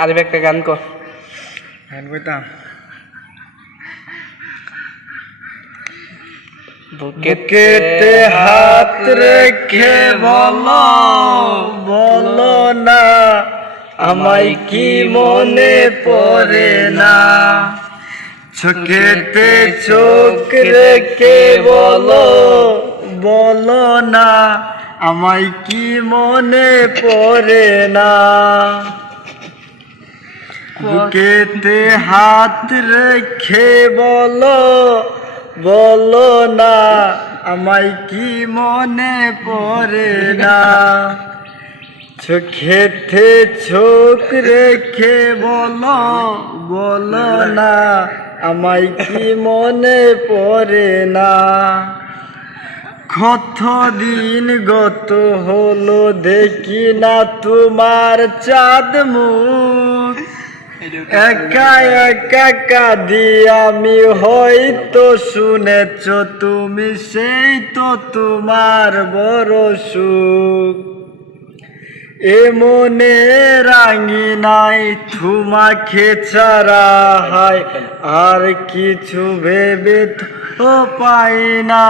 আর একটা গান কর। গান কইতাম বুকেতে হাত রেখে বলো বলো না আমায় কি মনে পড়ে না, চোখেতে চোখ রেখে বলো বলো না আমায় কি মনে পড়ে না, বুকেতে হাত রেখে বলো বলো না আমায় কি মনে পড়ে না, চোখেতে চোখ রেখে বলো বলো না আমায় কি মনে পড়ে না, কতদিন গত হলো দেখি না তোমার চাঁদ মুখ, একা একা কাঁদি আমি হয়তো শুনেছ তুমি সেই তো তোমার বড় সুখ, এ মনে রাঙি নাই তোমাকে ছাড়া হায় আর কিছু ভেবে তো পাই না।